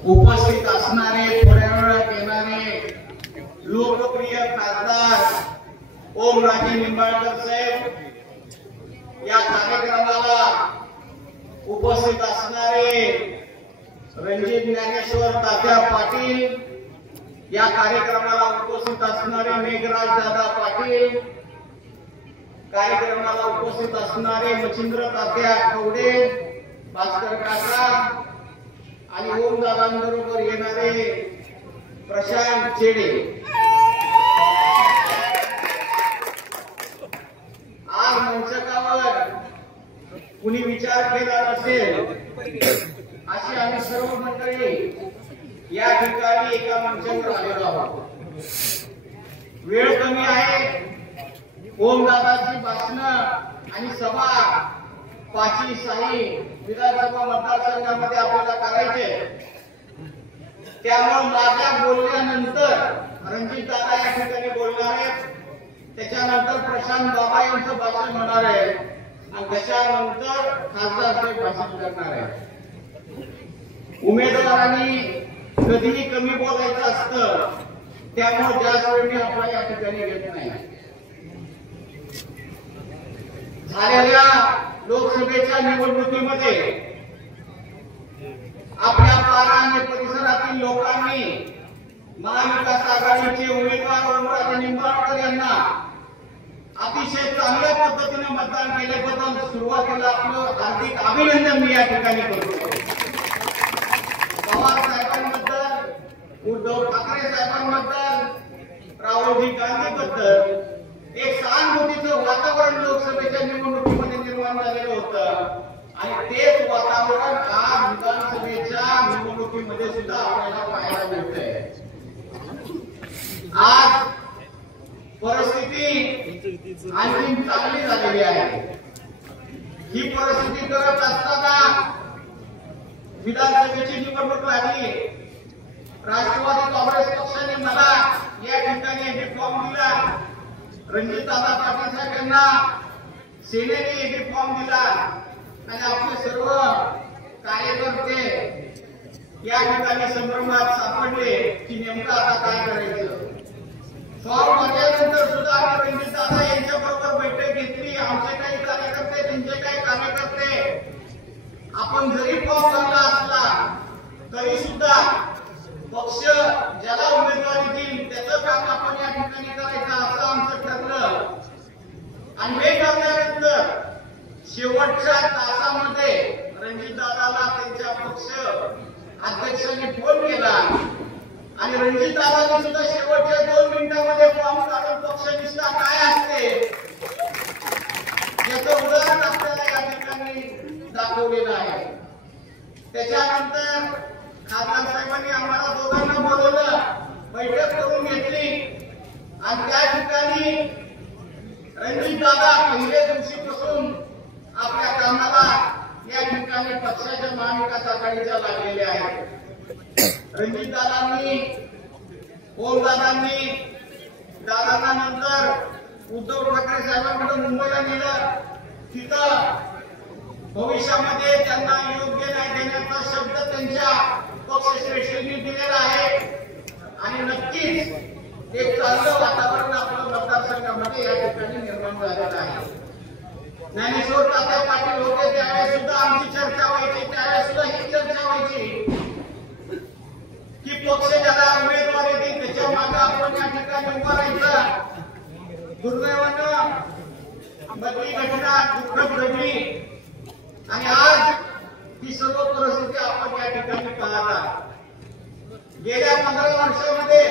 उपस्थित असणारे थोड्या वेळात येणारे लोकप्रिय खासदार ओमराजे निंबाळकर साहेब, या कार्यक्रमाला उपस्थित असणारे रणजित ज्ञानेश्वर तात्या पाटील, या कार्यक्रमाला उपस्थित असणारे मेघराज दादा पाटील, कार्यक्रमाला उपस्थित असणारे मच्छिंद्र तात्या कवडे, भास्कर काका आणि ओम दादांबरोबर येणारे प्रशांत चेडे। आज मंचकावर कुणी विचार केला नसेल अशी आम्ही सर्व मंडळी या ठिकाणी एका मंचावर आलेलो आहोत। वेळ कमी आहे, ओमदादाची भाषणं आणि सभा पाची साई विधानसभा मतदारसंघामध्ये आपल्याला करायचे, त्यामुळे माझ्या बोलण्यानंतर रणजित दादा या ठिकाणी बोलणार आहेत, त्याच्यानंतर प्रशांत बाबा यांचं भाषण होणार आहे आणि त्याच्यानंतर खासदार साहेब भाषण करणार आहे। उमेदवारांनी कधीही कमी बोलायचं असतं, त्यामुळे जास्त वेळ मी आपला या ठिकाणी घेत नाही। झालेल्या लोकसभेच्या निवडणुकीमध्ये आपल्या पारा आणि परिसरातील लोकांनी महाविकास आघाडीचे उमेदवार ओमराजे निंबाळकर यांना अतिशय चांगल्या पद्धतीने मतदान केल्याबद्दल सुरुवातीला आपलं हार्दिक अभिनंदन मी या ठिकाणी करतो। पवार साहेबांबद्दल, उद्धव ठाकरे साहेबांबद्दल, राहुलजी गांधीबद्दल एक सहानुभूतीचं वातावरण लोकसभेच्या निवडणुकीमध्ये निर्माण झालेलं होतं आणि तेच वातावरण आज विधानसभेच्या निवडणुकीमध्ये सुद्धा आपल्याला पाहायला मिळतंय। आज परिस्थिती आणखी चांगली झालेली आहे। ही परिस्थिती करत असताना विधानसभेची निवडणूक लागली, राष्ट्रवादी काँग्रेस पक्षाने मला या ठिकाणी एक फॉर्म दिला, रणजित दादा पाटील साहेब यांना सेनेने एक फॉर्म दिला आणि आपले सर्व कार्यकर्ते या ठिकाणी संभ्रमात सापडले की नेमकं आता काय करायचं। फॉर्म भरल्यानंतर सुद्धा रणजित दादा यांच्या बरोबर बैठक घेतली, आमचे काही कार्यकर्ते, त्यांचे काही कार्यकर्ते, आपण जरी फॉर्म भरला असला तरी सुद्धा पक्ष ज्याला उमेदवारी देईल त्याचं काम आपण या ठिकाणी करायचं असं आमचं ठरलं आणि हे ठरल्यानंतर शेवटच्या तासामध्ये रणजित दादाला त्यांच्या पक्ष अध्यक्षांनी फोन केला आणि रणजित दादांनी सुद्धा शेवटच्या 2 मिनिटांमध्ये फॉर्म काढून पक्षनिष्ठा काय असते याचं उदाहरण आपल्याला या ठिकाणी दाखवलेलं आहे। त्याच्यानंतर खासदार साहेबांनी आम्हाला दोघांना बोलवलं, बैठक करून घेतली आणि त्या ठिकाणी रणजित दादा पहिल्या दिवशीपासून आपल्या कामाला या ठिकाणी पक्षाच्या महाविकास आघाडीच्या लागलेले आहेत। रणजित दादांनी, ओमदादांनी दादांना नंतर उद्धव ठाकरे साहेबांकडे मुंबईला नेलं, तिथं भविष्यामध्ये त्यांना योग्य न्याय देण्याचा शब्द त्यांच्या पक्षश्रेष्ठींनी दिलेला आहे आणि नक्कीच एक चांगलं वातावरण आपल्या मतदारसंघामध्ये या ठिकाणी निर्माण झालेलं आहे। ज्ञानेश्वर तात्या पाटील होते त्यावेळेस सुद्धा आमची चर्चा व्हायची, त्यावेळेस सुद्धा ही चर्चा व्हायची की पक्ष ज्याला उमेदवारी देईल त्याच्या मागे आपण या ठिकाणी उभं राहायचं। दुर्दैवानं बदली घटना दुःखद घडली आणि आज ही सर्व परिस्थिती आपण या ठिकाणी पाहता। गेल्या 15 वर्षामध्ये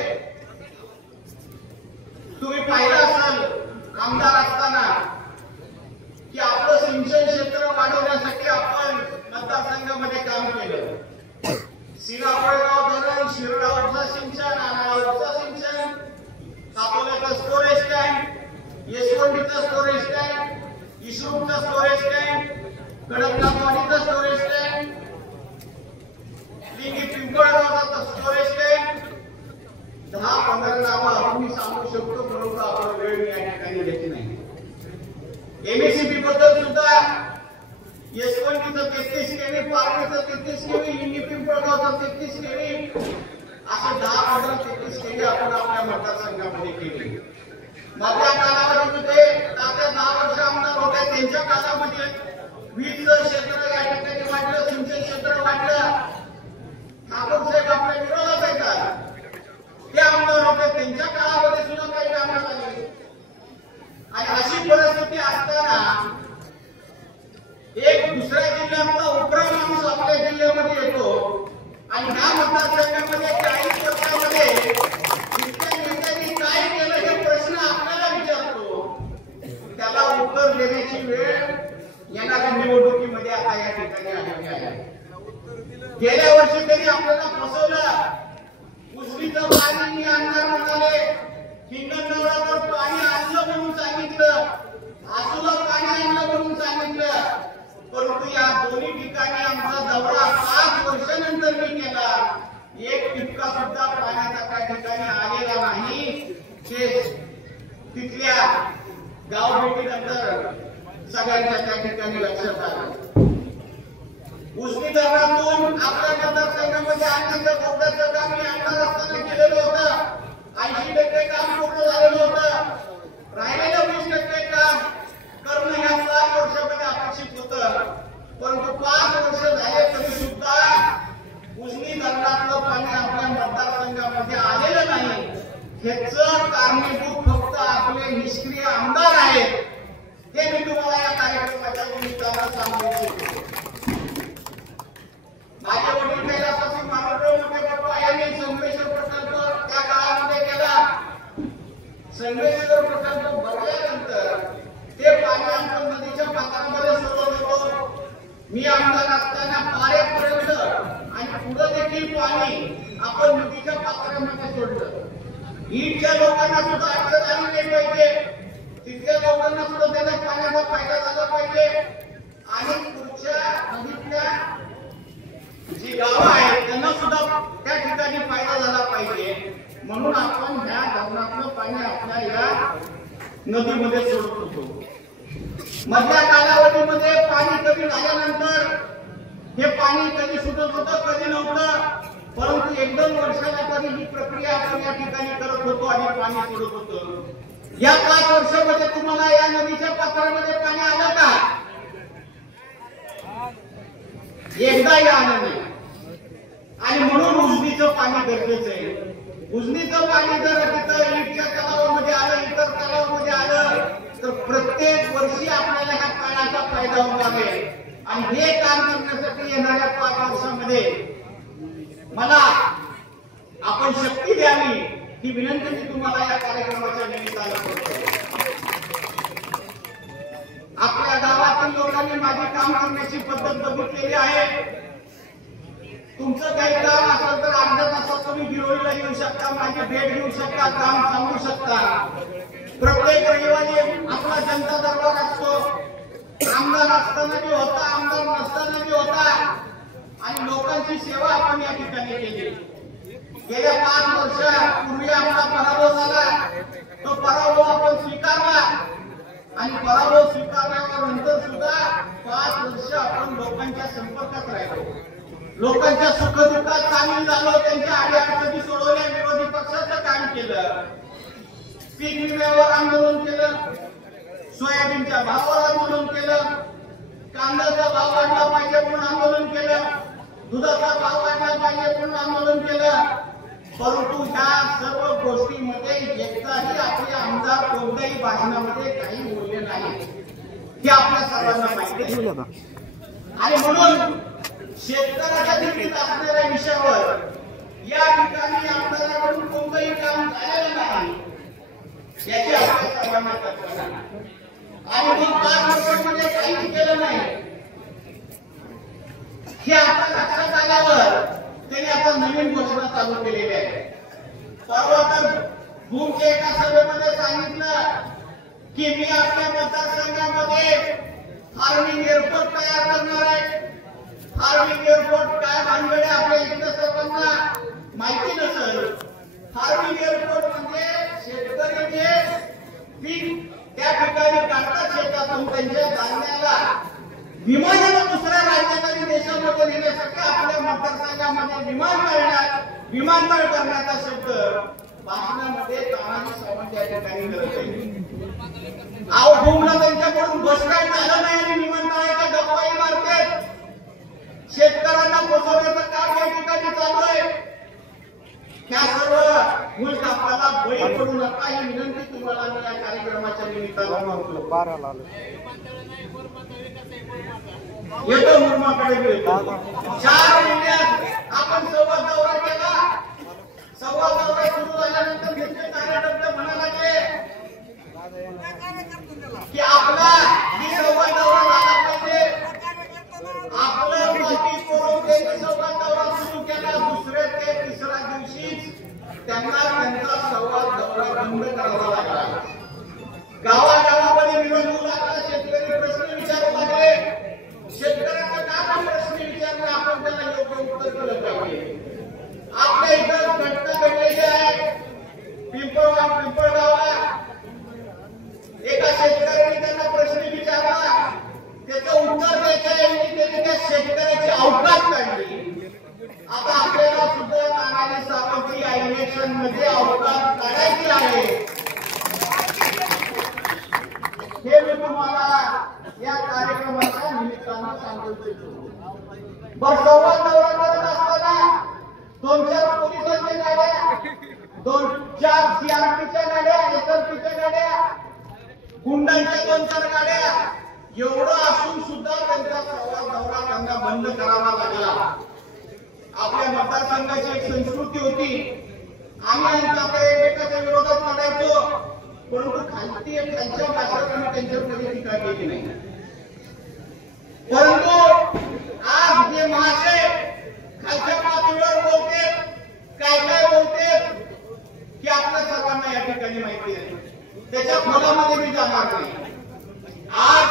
तुम्ही पाहिलं असाल आमदार असताना की आपलं सिंचन क्षेत्र वाढवण्यासाठी आपण मतदारसंघामध्ये काम केलं। सिंगापूरगाव धरण, शिरगावचं सिंचन, आनाळावचं सिंचन, कापोल्याचं स्टोरेज टँक, यशवंतीचं स्टोरेज टँक, इशरूचं स्टोरेज टँक, कडकनाथवाडीचं स्टोरेज टँक, लिंगी पिंपळगावचं स्टोरेज टँक, 10-15 नावं आपण मी सांगू शकतो, परंतु आपला वेळ मी या ठिकाणी घेत नाही। एमएससीबी बद्दल सुद्धा यशवंतीचं 33 केवी, पारनेरचं 33 केवी, लिंगी पिंपळगावचं 33 केवी, असे 10 ऑर्डर 33 केले आपण आपल्या मतदारसंघामध्ये केले. मागच्या कालावधीमध्ये त्या 10 वर्ष आमदार होते त्यांच्या कालामध्ये वीजचं क्षेत्र या ठिकाणी वाढलं, सिंचन क्षेत्र वाढलं. ठाकूर साहेब आपल्या विरोधात येतात, ते आमदार होते त्यांच्या काळामध्ये सुद्धा काही कामं झाली. आणि अशी परिस्थिती असताना एक दुसऱ्या जिल्ह्यातला उपरा माणूस आपल्या जिल्ह्यामध्ये येतो आणि ह्या मतदारसंघामध्ये 40% इथल्या नेत्यांनी काय केलं हे प्रश्न आपल्याला विचारतो. त्याला उत्तर देण्याची वेळ येणाऱ्या निवडणुकीमध्ये आता या ठिकाणी आलेली आहे. गेल्या वर्षी त्यांनी आपल्याला फसवलं. उजनीचं पाणी मी आणणार म्हणाले, हिंगणगडावर पाणी आणलं म्हणून सांगितलं, आसूला पाणी आणलं म्हणून सांगितलं. परंतु या दोन्ही ठिकाणी आमचा दौरा 5 वर्षानंतर मी केला, एक टिपका सुद्धा पाण्याचा त्या ठिकाणी आलेला नाही. ते तिथल्या गाव भेटीनंतर सगळ्यांच्या त्या ठिकाणी लक्षात आलं. उजनी धरणातून आपल्या मतदारसंघामध्ये आणण्याचं बोगद्याचं काम मी आमदार असताना केलेलं होतं. 80% काम पूर्ण झालेलं होतं. राहिलेलं 20% काम करणं या 5 वर्षामध्ये अपेक्षित होतं. परंतु 5 वर्ष झाले तरी सुद्धा उजनी धरणातलं पाणी आपल्या मतदारसंघामध्ये आलेलं नाही. ह्याचं कारणीभूत फक्त आपले निष्क्रिय आमदार आहेत. हे मी तुम्हाला या कार्यक्रमाच्या निमित्तानं सांगू इच्छितो. माझे वडील पहिल्यापासून महाराष्ट्र मोठे बाप्पा यांनी संगमेश्वर प्रकल्प त्या काळामध्ये केला. संगमेश्वर प्रकल्प भरल्यानंतर ते पाणी आपण नदीच्या पात्रामध्ये सोडत होतो. मी आमदार असताना पारेपर्यंत आणि पुढे देखील पाणी आपण नदीच्या पात्रामध्ये सोडलं. ईडच्या लोकांना सुद्धा अडचण आली नाही पाहिजे, तिथल्या लोकांना सुद्धा त्याला पाण्याचा फायदा झाला पाहिजे आणि पुढच्या नदीतल्या जी गावं आहेत त्यांना सुद्धा त्या ठिकाणी फायदा झाला पाहिजे. म्हणून आपण ह्या धरणातलं पाणी आपल्या या नदीमध्ये सोडत होतो. मधल्या कालावधीमध्ये पाणी कमी झाल्यानंतर हे पाणी कधी सुटत होतं कधी नव्हतं. परंतु 1-2 वर्षाला तरी ही प्रक्रिया आपण या ठिकाणी करत होतो आणि पाणी सोडत होतो. या 5 वर्षामध्ये तुम्हाला या नदीच्या पात्रामध्ये पाणी आलं का? एकदाही आलं नाही. आणि म्हणून उजनीचं पाणी गरजेचं आहे. उजनीचं पाणी जर तिथं ईडच्या तलावामध्ये आलं, इतर तलावामध्ये आलं तर प्रत्येक वर्षी आपल्याला ह्या पाण्याचा फायदा होणार आहे. आणि हे काम करण्यासाठी येणाऱ्या 5 वर्षामध्ये मला आपण शक्ती द्यावी ही विनंती मी तुम्हाला या कार्यक्रमाच्या निमित्तानं करतो. आपल्या गावातील लोकांनी माझी काम करण्याची पद्धत बघितलेली आहे. तुमचं काही काम असेल तर अर्ध्या तासात तुम्ही गिरोळीला येऊ शकता, माझी भेट घेऊ शकता, काम सांगू शकता. प्रत्येक रविवारी आपला जनता दरबार असतो. आमदार असताना बी होता, आमदार नसताना बी होता आणि लोकांची सेवा आपण या ठिकाणी केली. गेल्या 5 वर्षापूर्वी आपला पराभव झाला, तो पराभव आपण स्वीकारला आणि पराभव स्वीकारल्यावर नंतर सुद्धा 5 वर्ष आपण लोकांच्या संपर्कात राहिलो, लोकांच्या सुखदुःखात सामील झालो, त्यांच्या अडीअडचणी सोडवल्या, विरोधी पक्षाचं काम केलं, पीक विम्यावर आंदोलन केलं, सोयाबीनच्या भावावर आंदोलन केलं, कांद्याचा भाव वाढला पाहिजे म्हणून आंदोलन केलं, दुधाचा भाव वाढला पाहिजे म्हणून आंदोलन केलं. परंतु ह्या सर्व गोष्टींमध्ये एकदाही आपले आमदार कोणत्याही भाषणामध्ये काही बोलले नाही हे आपल्या सर्वांना माहिती आहे. आणि म्हणून शेतकऱ्याच्या निमित्त असणाऱ्या विषयावर या ठिकाणी आमदाराकडून कोणतंही काम झालेलं नाही याची आपल्या सर्वांना कल्पना आहे. आणि मग 5 वर्षांमध्ये काहीच केलं नाही हे आता लक्षात आल्यावर त्यांनी आता नवीन घोषणा चालू केलेली आहे. परवा तर भूमच्या एका सभेमध्ये सांगितलं की मी आपल्या मतदारसंघामध्ये फार्मिंग एअरपोर्ट तयार करणार आहे. फार्मिंग एअरपोर्ट काय भानगड आहे आपल्या इथल्या सर्वांना माहिती नसेल. फार्मिंग एअरपोर्ट म्हणजे शेतकरी जे पीक त्या ठिकाणी काढतात शेतातून त्यांच्या धान्याला विमानानं दुसऱ्या राज्यात आणि देशामध्ये नेण्यासाठी आपल्या मतदारसंघात मतदारसंघामध्ये विमानतळ करण्याचा शब्द भाषणामध्ये तानाजी सावंत या ठिकाणी करत आहे. अहो भूमला त्यांच्याकडून बस स्टँड झालं नाही आणि विमानतळाच्या गप्पाही मारते. शेतकऱ्यांना पोचवण्याचं काम या ठिकाणी चालू आहे. त्या सर्व भूलथापाला बळी पडू नका ही विनंती तुम्हाला मी या कार्यक्रमाच्या निमित्तानं येतो. मुर्माकडे येतो. 4 महिन्यात आपण संवाद दौरा केला. संवाद दौरा सुरू झाल्यानंतर निश्चित कार्यकर्ते म्हणायला लागले की आपला ही संवाद दौरा झाला पाहिजे. आपलं बाकी करून त्यांनी संवाद दौरा सुरू केला. दुसऱ्या ते तिसऱ्या दिवशीच त्यांना त्यांचा संवाद दौरा बंद करावा लागला. गावागावामध्ये निवडणूक लागला. शेतकरी प्रश्न विचारू लागले. शेतकऱ्याचा काय प्रश्न विचारला आपण त्याला योग्य उत्तर दिलं पाहिजे. आपल्या इथं घटना घडलेली आहे. पिंपळगावला एका शेतकऱ्याने त्यांना प्रश्न विचारला. त्याचं उत्तर द्यायचं त्यांनी त्या शेतकऱ्याची अवकाश काढली. आता आपल्याला सुद्धा तानाजी सावंत या इलेक्शन मध्ये अवकाश काढायची आहे. हे मी तुम्हाला या कार्यक्रमाच्या निमित्तानं सांगत होतो. बरं संवाद दौरा करत असताना 2-4 पोलिसांच्या गाड्या, 2-4 सीआरपीच्या गाड्या, एसआरपीच्या गाड्या, गुंडांच्या 2-4 गाड्या, एवढं असून सुद्धा त्यांचा संवाद दौरा त्यांना बंद करावा लागला. आपल्या मतदारसंघाची एक संस्कृती होती. आम्ही एकमेकाच्या विरोधात लढायचो, परंतु खालच्या भाषेत आम्ही त्यांच्यावर टीका केली नाही. परंतु आज जे महाशय खालच्या पातळीवर बोलते, काय काय बोलते की आपल्या सर्वांना या ठिकाणी माहिती आहे. त्याच्या फलामध्ये मी जाणार नाही. आज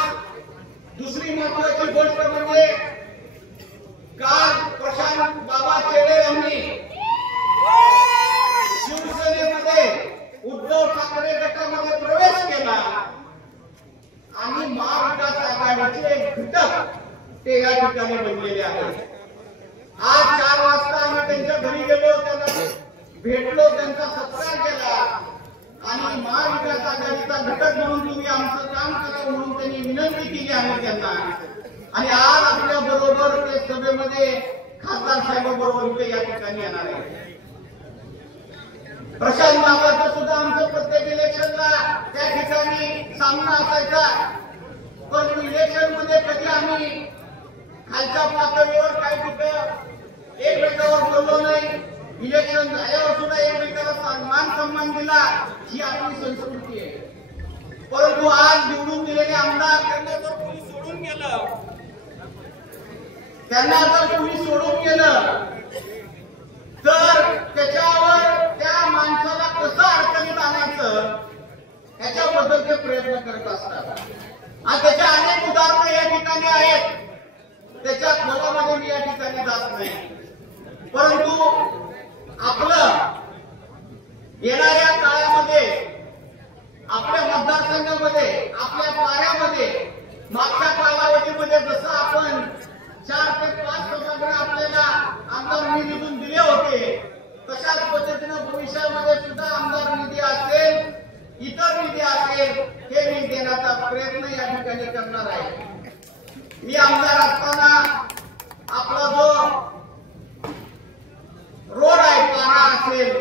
दुसरी महत्वाची गोष्ट म्हणजे काल प्रशांत बाबा चेडे यांनी शिवसेनेमध्ये उद्धव ठाकरे गटामध्ये प्रवेश केला आणि महाविकास आघाडीचे घटक ते या ठिकाणी बनलेले आहेत. आज 4 वाजता आम्ही त्यांच्या घरी गेलो, त्यांना भेटलो, त्यांचा सत्कार केला आणि महाविकास आघाडीचा घटक म्हणून तुम्ही आमचं काम करा म्हणून त्यांनी विनंती केली आहे त्यांना. आणि आज आपल्या बरोबर ते सभेमध्ये खासदार साहेबांबरोबर या ठिकाणी येणार आहे. प्रशांत बाबाचं सुद्धा आमचं प्रत्येक इलेक्शनला त्या ठिकाणी सामना असायचा. पण इलेक्शन मध्ये कधी आम्ही खालच्या पातळीवर काय कुठं एकमेकावर बोललो नाही. इलेक्शन झाल्यावर सुद्धा एकमेकाला मान सन्मान दिला. ही आपली संस्कृती आहे. परंतु आज निवडून दिलेले आमदार त्यांना जर कोणी सोडून गेलं, तर त्याच्यावर त्या माणसाला कसं अडचणीत आणायचं याच्याबद्दल ते प्रयत्न करत असतात. आणि त्याच्या अनेक उदाहरणं या ठिकाणी आहेत. त्याच्या खोलामध्ये मी या ठिकाणी जात नाही. परंतु आपलं येणाऱ्या काळामध्ये आपल्या मतदारसंघामध्ये, आपल्या पाऱ्यामध्ये मागच्या कालावधीमध्ये जसं आपण 4 ते 5 सभागृह आपल्याला आमदार निधीतून दिले होते, तशाच पद्धतीनं भविष्यामध्ये सुद्धा आमदार निधी असेल, इतर निधी असेल, हे मी देण्याचा प्रयत्न या ठिकाणी करणार आहे. मी आमदार असताना आपला जो रोड आहे, पारा असेल,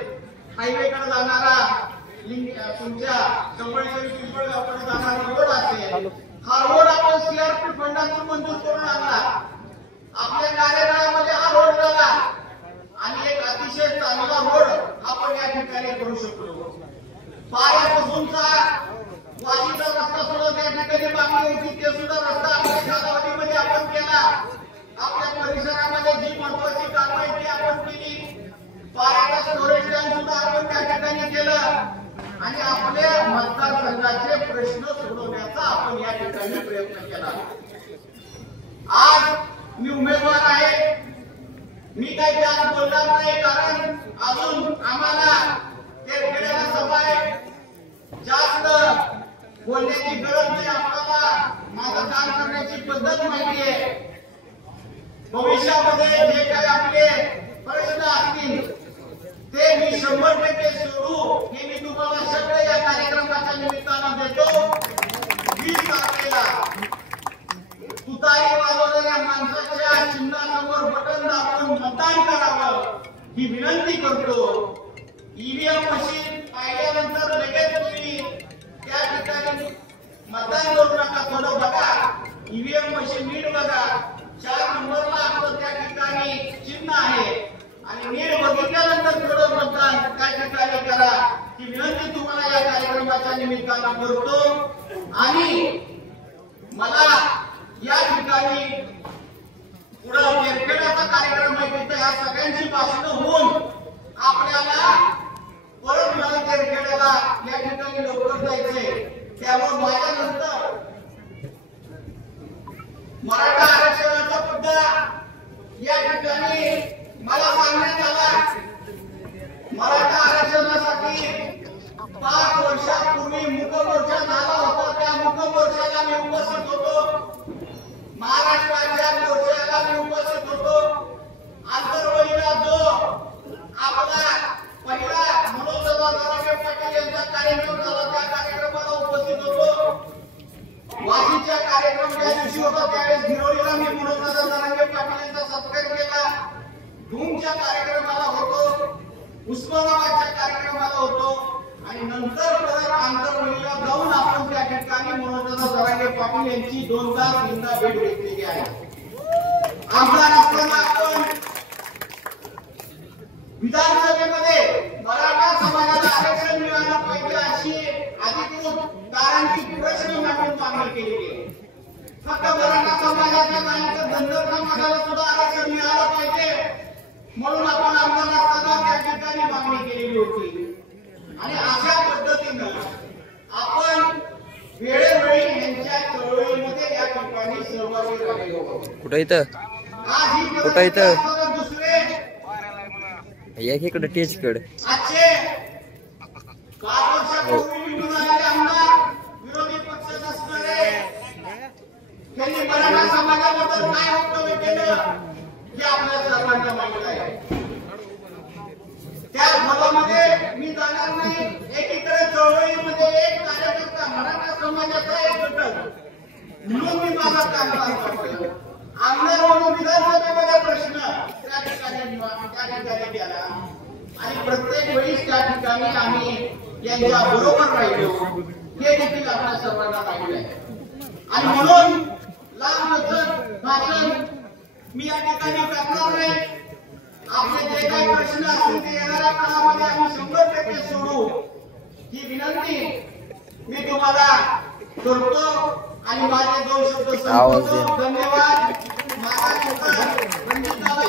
हायवेकडे जाणारा तुमच्या चंबळेश्वरी पिंपळगावकडे जाणारा रोड असेल, हा रोड आपण सीआरपी फंडातून मंजूर करून आणला. आपल्या कार्यकाळामध्ये हा रोड झाला आणि एक अतिशय चांगला रोड आपण या ठिकाणी करू शकलो. पाऱ्यापासूनचा वाशीचा रस्ता सुद्धा त्या ठिकाणी मागणी होती, ते सुद्धा रस्ता आपल्या कालावधीमध्ये आपण केला. आपल्या परिसरामध्ये जी महत्वाची कामं आहेत ती आपण केली. पाऱ्याचा स्टोरेज टँक सुद्धा आपण त्या ठिकाणी केलं आणि आपल्या मतदारसंघाचे प्रश्न सोडवण्याचा आपण या ठिकाणी प्रयत्न केला. आज मी उमेदवार आहे. मी काही आज बोलणार नाही, कारण अजून आम्हाला खेड्याला सभा आहे, जास्त बोलण्याची गरज नाही. आपल्याला माझं काम करण्याची पद्धत माहिती आहे. भविष्यामध्ये जे काही आपले ही विनंती करतो. ईव्हीएम मशीन पाहिल्यानंतर लगेच तुम्ही त्या ठिकाणी मतदान करू नका. थोडं बघा, ईव्हीएम मशीन नीट बघा. 4 नंबरला आपलं त्या ठिकाणी चिन्ह आहे आणि नीट बघितल्यानंतर थोडं मतदान त्या ठिकाणी करा. ही विनंती तुम्हाला या कार्यक्रमाच्या निमित्तानं करतो. आणि मला या ठिकाणी पुढं तेरखेड्याचा कार्यक्रम आहे, तिथे ह्या सगळ्यांची भाषणं होऊन आपल्याला परत मला तेरखेड्याला या ठिकाणी लवकर जायचंय. त्यामुळे माझ्यानंतर मराठा आरक्षणाचा मुद्दा या ठिकाणी मला सांगण्यात आला. मराठा आरक्षणासाठी 5 वर्षापूर्वी मुकमोर्चा झाला होता. त्या मुकमोर्चाला मी उपस्थित होतो. महाराष्ट्राच्या मोर्चाला मी उपस्थित होतो. आंतरवलीला जो आपला पहिला मनोजदादा जरांगे पाटील यांचा कार्यक्रम झाला त्या कार्यक्रमाला उपस्थित होतो. वाशीच्या कार्यक्रम ज्या दिवशी होता त्यावेळेस गिरोलीला मी मनोजदादा जरांगे पाटील यांचा सत्कार केला. धूमच्या कार्यक्रमाला होतो, उस्मानाबादच्या कार्यक्रमाला होतो आणि नंतर परत आंतरवलीला जाऊन आपण त्या ठिकाणी मनोजदादा जरांगे पाटील यांची 2-3दा भेट घेतलेली आहे. आमदार असताना आपण विधानसभेमध्ये मराठा समाजाला आरक्षण मिळालं पाहिजे अशी अधिकृत तारांकित प्रश्न मांडून मागणी केलेली आहे. फक्त मराठा समाजाच्या नाही तर धनगर समाजाला सुद्धा आरक्षण मिळालं पाहिजे म्हणून आपण आमदार असताना त्या ठिकाणी मागणी केलेली होती. आणि अशा पद्धतीनं आपण वेळोवेळी यांच्या चळवळीमध्ये या ठिकाणी सहभागी झालेलो आहोत. कुठं इथं दुसरे एक इकडे टेजकडे आजचे 5 वर्षापूर्वी निवडून आलेले आमदार विरोधी पक्षात असणारे त्यांनी मराठा समाजाबद्दल काय वक्तव्य केलं हे आपल्या सर्वांना माहित आहे. त्या फलामध्ये मी जाणार नाही. एकीकडे चळवळीमध्ये एक कार्यकर्ता मराठा समाजाचा एक घटक म्हणून मी माझा कामकाज करतोय. आमदार म्हणून विधानसभेमध्ये प्रश्न त्या ठिकाणी केला आणि प्रत्येक वेळी त्या ठिकाणी आम्ही यांच्या बरोबर राहिलो हे देखील आपल्या सर्वांना माहिती आहे. आणि म्हणून लांब भाषण मी या ठिकाणी करणार नाही. आपले जे काही प्रश्न असतील ते येणाऱ्या काळामध्ये आम्ही 100% सोडू ही विनंती मी तुम्हाला करतो आणि माझे 2 शब्द संपवतो. धन्यवाद. माझा रणजितदादा